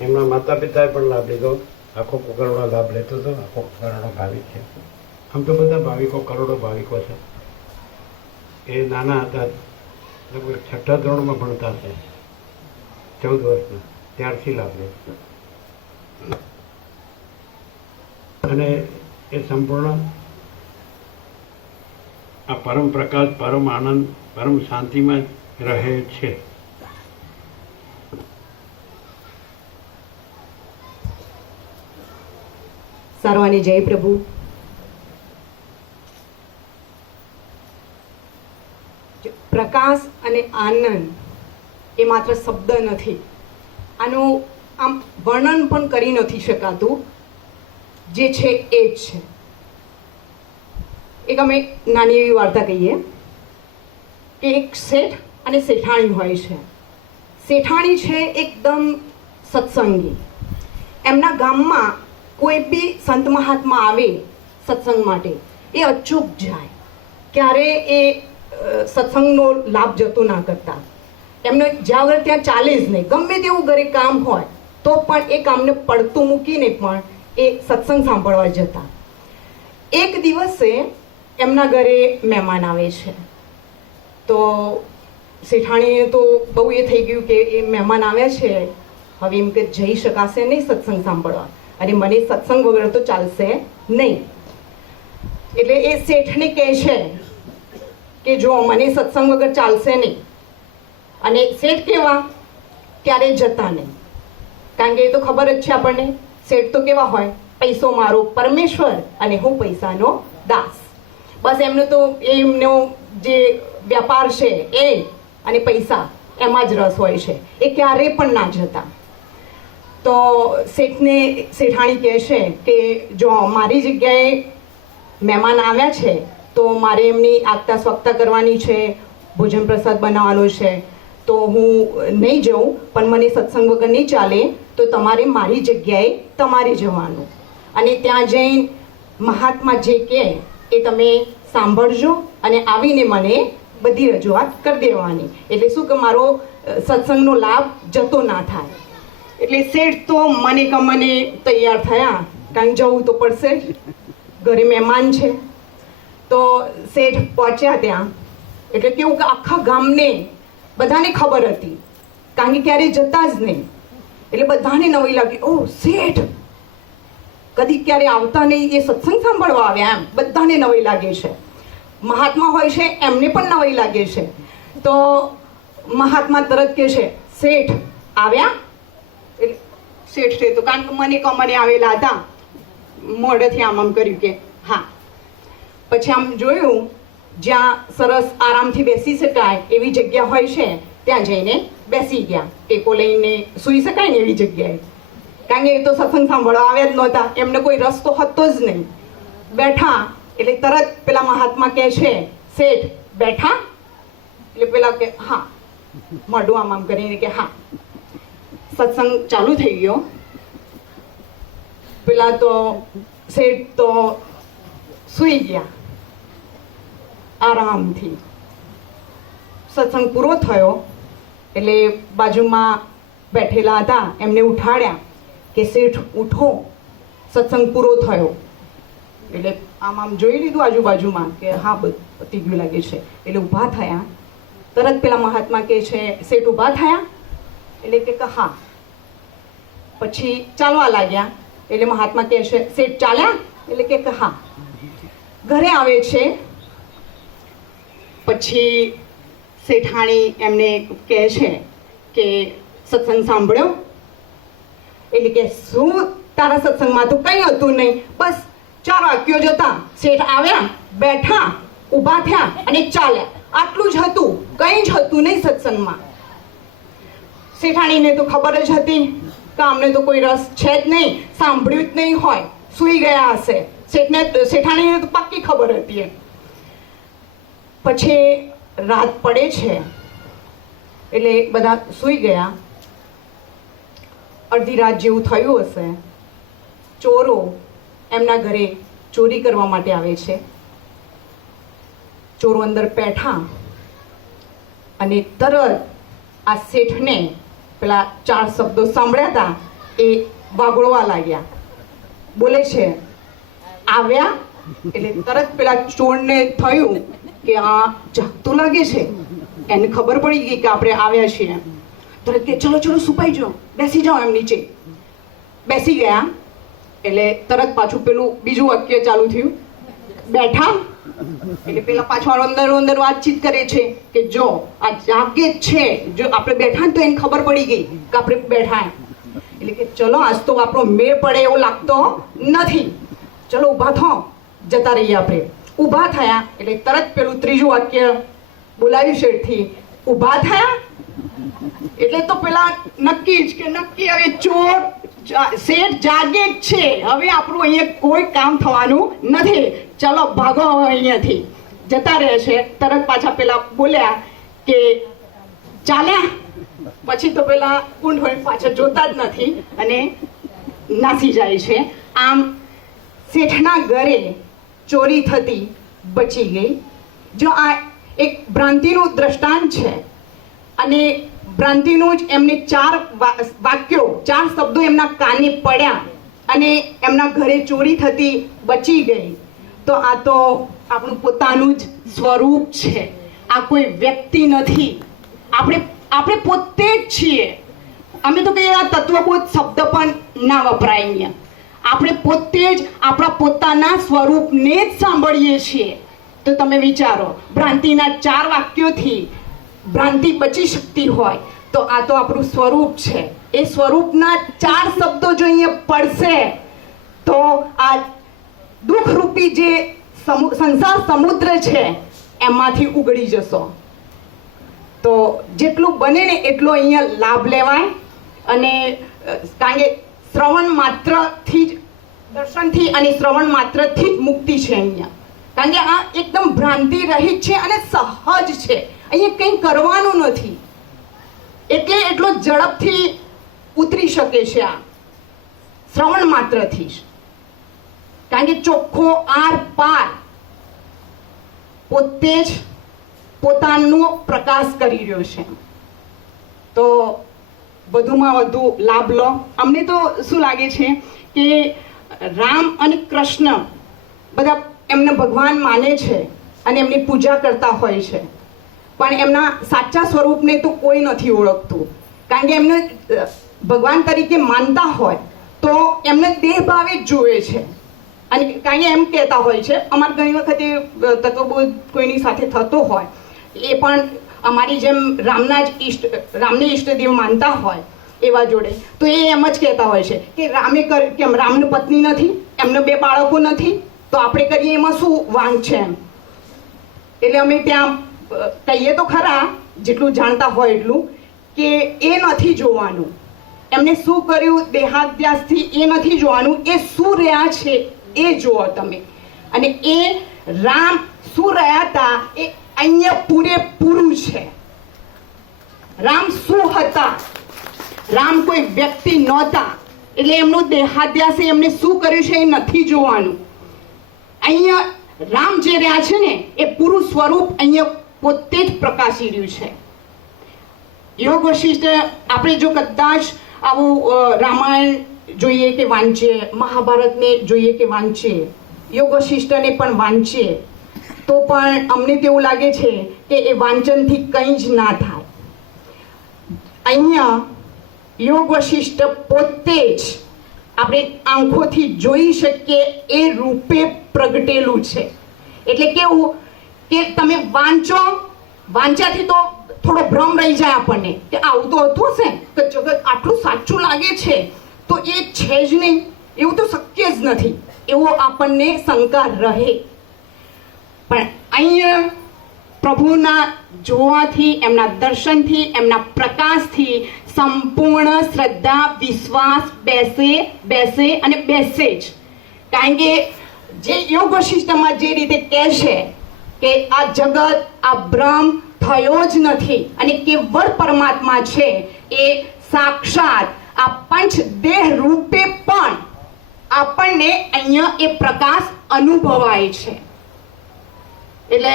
એમના માતા પિતાએ પણ લાભ લીધો. આખો કરોડો લાભ લેતો હતો. આખો કરોડો ભાવિક છે. આમ તો બધા ભાવિકો કરોડો ભાવિકો છે. એ નાના હતા, લગભગ 6ઠા ધોરણમાં ભણતા છે, 14 વર્ષના, ત્યારથી લાભ લેતો. અને એ સંપૂર્ણ આ પરમ પ્રકાશ, પરમ આનંદ, પરમ શાંતિમાં રહે છે. સર્વને જય પ્રભુ. પ્રકાશ અને આનંદ એ માત્ર શબ્દ નથી, આનું આમ વર્ણન પણ કરી નથી શકાતું. જે છે એ જ છે. એક અમે નાની એવી વાર્તા કહીએ કે એક શેઠ અને શેઠાણી હોય છે. શેઠાણી છે એકદમ સત્સંગી. એમના ગામમાં કોઈ બી સંત મહાત્મા આવે સત્સંગ માટે, એ અચૂક જાય, ક્યારે એ સત્સંગનો લાભ જતો ના કરતા. એમને જ્યાં વગર ત્યાં ચાલે જ નહીં. ગમે તેવું ઘરે કામ હોય તો પણ એ કામને પડતું મૂકીને પણ એ સત્સંગ સાંભળવા જતા. એક દિવસે એમના ઘરે મહેમાન આવે છે, તો શેઠાણીને તો બહુ એ થઈ ગયું કે એ મહેમાન આવ્યા છે, હવે એમ કે જઈ શકાશે નહીં સત્સંગ સાંભળવા, અને મને સત્સંગ વગર તો ચાલશે નહીં. એટલે એ શેઠને કહે છે કે જો મને સત્સંગ વગર ચાલશે નહીં. અને શેઠ કેવા, ક્યારે જતા નહીં, કારણ કે એ તો ખબર જ છે આપણને, શેઠ તો કેવા હોય, પૈસો મારો પરમેશ્વર અને હું પૈસાનો દાસ. બસ એમનો તો એમનો જે વ્યાપાર છે એ અને પૈસા એમાં જ રસ હોય છે. એ ક્યારે પણ ના જતા. તો શેઠાણી કહે છે કે જો મારી જગ્યાએ મહેમાન આવ્યા છે તો મારે એમની આગતા સ્વાગતા કરવાની છે, ભોજન પ્રસાદ બનાવવાનો છે, તો હું નહીં જાઉં, પણ મને સત્સંગ વગર નહીં ચાલે, તો તમારે મારી જગ્યાએ તમારે જવાનું, અને ત્યાં જઈને મહાત્મા જે કહે એ તમે સાંભળજો અને આવીને મને બધી રજૂઆત કરી દેવાની. એટલે શું કે મારો સત્સંગનો લાભ જતો ના થાય. એટલે શેઠ તો મને તૈયાર થયા, કારણ જવું તો પડશે જ, ઘરે મહેમાન છે. તો શેઠ પહોંચ્યા ત્યાં. એટલે કેવું કે આખા ગામને બધાને ખબર હતી, કારણ કે ક્યારેય જતા જ નહીં. એટલે બધાને નવાઈ લાગી, ઓહ શેઠ કદી ક્યારે આવતા નહીં, એ સત્સંગ સાંભળવા આવ્યા, એમ બધાને નવાઈ લાગે છે. મહાત્મા હોય છે એમને પણ નવાઈ લાગે છે. તો મહાત્મા તરત કહે છે, શેઠ આવ્યા? એટલે શેઠ છે તો કારણ કે મને આવેલા હતા, મોઢેથી આમ કર્યું કે હા. પછી આમ જોયું, જ્યાં સરસ આરામથી બેસી શકાય એવી જગ્યા હોય છે ત્યાં જઈને બેસી ગયા. ટેકો લઈને સૂઈ શકાય ને એવી જગ્યાએ, કારણ કે એ તો સત્સંગ સાંભળવા આવ્યા જ નહોતા, એમને કોઈ રસ્તો હતો જ નહીં. બેઠા એટલે તરત પેલા મહાત્મા કહે છે, શેઠ બેઠા? એટલે પેલા કે હા, મોઢું આમ કરીને કે હા. સત્સંગ ચાલુ થઈ ગયો. પેલા તો શેઠ તો સૂઈ ગયા આરામથી. સત્સંગ પૂરો થયો એટલે બાજુમાં બેઠેલા હતા એમને ઉઠાડ્યા કે શેઠ ઉઠો, સત્સંગ પૂરો થયો. એટલે આમ જોઈ લીધું આજુબાજુમાં કે હા પતી ગયું લાગે છે. એટલે ઊભા થયા. તરત પેલા મહાત્મા કહે છે, શેઠ ઊભા થયા? એટલે કે હા. પછી ચાલવા લાગ્યા. એટલે મહાત્મા કહે છે, શેઠ ચાલ્યા? એટલે કે હા. ઘરે આવે છે. પછી શેઠાણી એમને કહે છે કે સત્સંગ સાંભળ્યો? એટલે કે શું, તારા સત્સંગમાં તો કંઈ હતું નહીં, બસ 4 વાક્યો જ હતા. શેઠ આવ્યા, બેઠા, ઊભા થયા અને ચાલ્યા, આટલું જ હતું, કંઈ જ હતું નહીં સત્સંગમાં. શેઠાણીને તો ખબર જ હતી કે અમને તો કોઈ રસ છે જ નહીં, સાંભળ્યું જ નહીં હોય, સૂઈ ગયા હશે. શેઠાણીને તો પાક્કી ખબર હતી. પછી રાત પડે છે એટલે બધા સૂઈ ગયા. અડધી રાત જેવું થયું હશે. ચોરો એમના ઘરે ચોરી કરવા માટે આવે છે. ચોરો અંદર બેઠા અને તરત આ શેઠને પેલા 4 શબ્દો સાંભળ્યા હતા એ વાગોળવા લાગ્યા. બોલે છે આવ્યા, એટલે તરત પેલા ચોરને થયું કે આ જાગતું લાગે છે. એને ખબર પડી ગઈ કે આપણે આવ્યા છીએ. તરત કે ચલો ચલો સુપાઈ જાઓ, બેસી જાઓ એમ નીચે. બેસી ગયા એટલે તરત પાછું પેલું બીજું વાક્ય ચાલુ થયું, બેઠા. એટલે પેલા પાછો અંદર વાતચીત કરે છે કે જો આ જાગે જ છે, જો આપણે બેઠા તો એને ખબર પડી ગઈ કે આપણે બેઠા. એટલે કે ચલો આજ તો આપણો મેળ પડે એવો લાગતો નથી, ચલો ઊભા થો, જતા રહીએ આપણે. ઊભા થયા એટલે તરત પેલું ત્રીજું વાક્ય બોલાવ્યું શેઠથી, ઊભા થયા એટલે તો પેલા નક્કી જ કે નક્કી હવે ચોર શેઠ જાગે જ છે, હવે આપણું અહીંયા કોઈ કામ થવાનું નથી, ચલો ભાગો અહીંયાથી. જતા રહે છે. તરત પાછા પેલા બોલ્યા કે ચાલ્યા. પછી તો પેલા ઊંડ હોય પાછા જોતા જ નથી અને નાસી જાય છે. આમ શેઠના ઘરે ચોરી થતી બચી ગઈ. જો આ એક ભ્રાંતિનું દ્રષ્ટાંત છે અને ભ્રાંતિનું જ એમને 4 વાક્યો, 4 શબ્દો એમના કાને પડ્યા અને એમના ઘરે ચોરી થતી બચી ગઈ. તો આ તો આપણું પોતાનું જ સ્વરૂપ છે, આ કોઈ વ્યક્તિ નથી, આપણે પોતે જ છીએ. અમે તો કહીએ આ તત્વબોધ શબ્દ પણ ના વપરાય અહીંયા. આપણે પોતે જ આપણા પોતાના સ્વરૂપને જ સાંભળીએ છીએ. તો તમે વિચારો, ભ્રાંતિના 4 વાક્યોથી ભ્રાંતિ બચી શકતી હોય તો આ તો આપણું સ્વરૂપ છે. એ સ્વરૂપના 4 શબ્દો જો અહીંયા પડશે તો આ દુઃખરૂપી જે સંસાર સમુદ્ર છે એમાંથી ઉગડી જશો. તો જેટલું બને ને એટલો અહીંયા લાભ લેવાય. અને કારણ કે શ્રવણ માત્રથી જ, દર્શનથી અને શ્રવણ માત્રથી જ મુક્તિ છે અહીંયા. કારણ કે આ એકદમ ભ્રાંતિ રહિત છે અને સહજ છે, અહીંયા કંઈ કરવાનું નથી, એટલે એટલો ઝડપથી ઉતરી શકે છે આ શ્રવણ માત્રથી જ. કારણ કે ચોખ્ખો આર પાર પોતે જ પોતાનો પ્રકાશ કરી રહ્યો છે. તો વધુમાં વધુ લાભ લો. અમને તો શું લાગે છે કે રામ અને કૃષ્ણ બધા એમને ભગવાન માને છે અને એમની પૂજા કરતા હોય છે, પણ એમના સાચા સ્વરૂપને તો કોઈ નથી ઓળખતું. કારણ કે એમને ભગવાન તરીકે માનતા હોય તો એમને દેહ ભાવે જ જોવે છે. અને કારણ કે એમ કહેતા હોય છે, અમારે ઘણી વખતે તત્વબોધ કોઈની સાથે થતો હોય, એ પણ અમારી જેમ રામને ઈષ્ટદેવ માનતા હોય એવા જોડે, તો એ એમ જ કહેતા હોય છે કે કેમ રામને પત્ની નથી, એમને 2 બાળકો નથી, તો આપણે કરીએ એમાં શું વાંક છે એમ. એટલે અમે ત્યાં કહીએ તો ખરા, જેટલું જાણતા હોય એટલું, કે એ નથી જોવાનું, એમને શું કર્યું દેહાધ્યાસથી એ નથી જોવાનું, એ શું રહ્યા છે એ જુઓ તમે. અને એ રામ શું રહ્યા હતા એ અહીંયા પૂરેપૂરું છે. રામ શું હતા? રામ કોઈ વ્યક્તિ નહોતા, એટલે એમનું દેહાધ્યાસે એમને શું કર્યું છે એ નથી જોવાનું. અહીંયા રામ જે રહ્યા છે ને એ પૂરું સ્વરૂપ અહીંયા પોતે જ પ્રકાશી રહ્યું છે. યોગ વશિષ્ઠ આપણે જો કદાચ આવું રામાયણ જોઈએ કે વાંચીએ, મહાભારતને જોઈએ કે વાંચીએ, યોગ વશિષ્ઠને પણ વાંચીએ, તો પણ અમને તેવું લાગે છે કે એ વાંચનથી કંઈ જ ના થાય. અહીંયા યોગ વશિષ્ઠ પોતે જ આપણે આંખોથી જોઈ શકીએ એ રૂપે પ્રગટેલું છે. એટલે કેવું કે તમે વાંચ્યાથી તો થોડો ભ્રમ રહી જાય આપણને કે આવું તો હતું હશે, કે જગત આટલું સાચું લાગે છે તો એ છે જ નહીં, એવું તો શક્ય જ નથી, એવો આપણને શંકા રહે. પણ અહીંયા પ્રભુના જોવાથી, એમના દર્શનથી, એમના પ્રકાશથી સંપૂર્ણ શ્રદ્ધા વિશ્વાસ બેસે અને બેસે જ. કારણ કે જે યોગ વશિષ્ઠમાં જે રીતે કહે છે કે આ જગત, આ બ્રહ્મ થયો જ નથી અને કેવળ પરમાત્મા છે, એ સાક્ષાત આ પંચ દેહ રૂપે પણ આપણને અહીંયા એ પ્રકાશ અનુભવાય છે. એટલે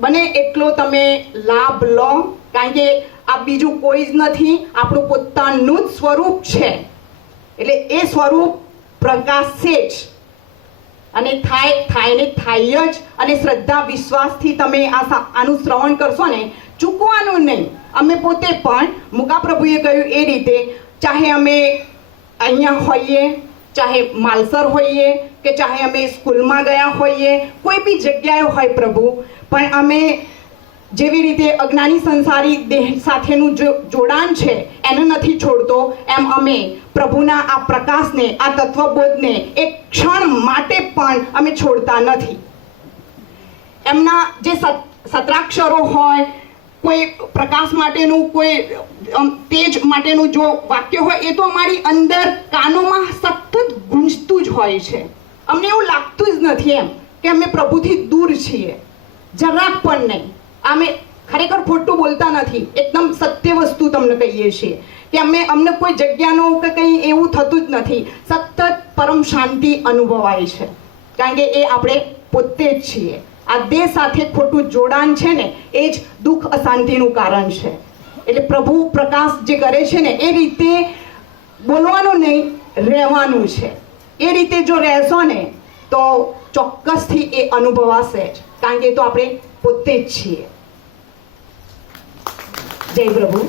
બને એટલો તમે લાભ લો. કારણ કે આ બીજું કોઈ જ નથી, આપણું પોતાનું જ સ્વરૂપ છે. એટલે એ સ્વરૂપ પ્રકાશે જ, અને થાય ને થાય જ. અને શ્રદ્ધા વિશ્વાસથી તમે આનું શ્રવણ કરશો ને, ચૂકવાનું નહીં. અમે પોતે પણ મુકા પ્રભુએ કહ્યું એ રીતે, ચાહે અમે અહીંયા હોઈએ, ચાહે માલસર હોઈએ, કે ચાહે અમે સ્કૂલમાં ગયા હોઈએ, કોઈ બી જગ્યાએ હોય પ્રભુ, પણ અમે જેવી રીતે અજ્ઞાની સંસારી દેહ સાથેનું જોડાણ છે એને નથી છોડતો, એમ અમે પ્રભુના આ પ્રકાશને, આ તત્વબોધને એક ક્ષણ માટે પણ અમે છોડતા નથી. એમના જે સત્રાક્ષરો હોય, કોઈ પ્રકાશ માટેનું, કોઈ તેજ માટેનું જો વાક્ય હોય, એ તો અમારી અંદર કાનોમાં સતત ગુંજતું જ હોય છે. અમને એવું લાગતું જ નથી એમ કે અમે પ્રભુથી દૂર છીએ, જરાક પણ નહીં. અમે ખરેખર ખોટું બોલતા નથી, એકદમ સત્ય વસ્તુ તમને કહીએ છીએ કે અમને કોઈ જગ્યાનું કે કંઈ એવું થતું જ નથી. સતત પરમ શાંતિ અનુભવાય છે, કારણ કે એ આપણે પોતે જ છીએ. આ દેહ સાથે ખોટું જોડાણ છે ને, એ જ દુઃખ અશાંતિનું કારણ છે. એટલે પ્રભુ પ્રકાશ જે કરે છે ને, એ રીતે બોલવાનું નહીં, રહેવાનું છે. એ રીતે જો રહેશો ને તો ચોક્કસથી એ અનુભવાશે જ, કારણ કે એ તો આપણે પોતે જ છીએ. જય પ્રભુ.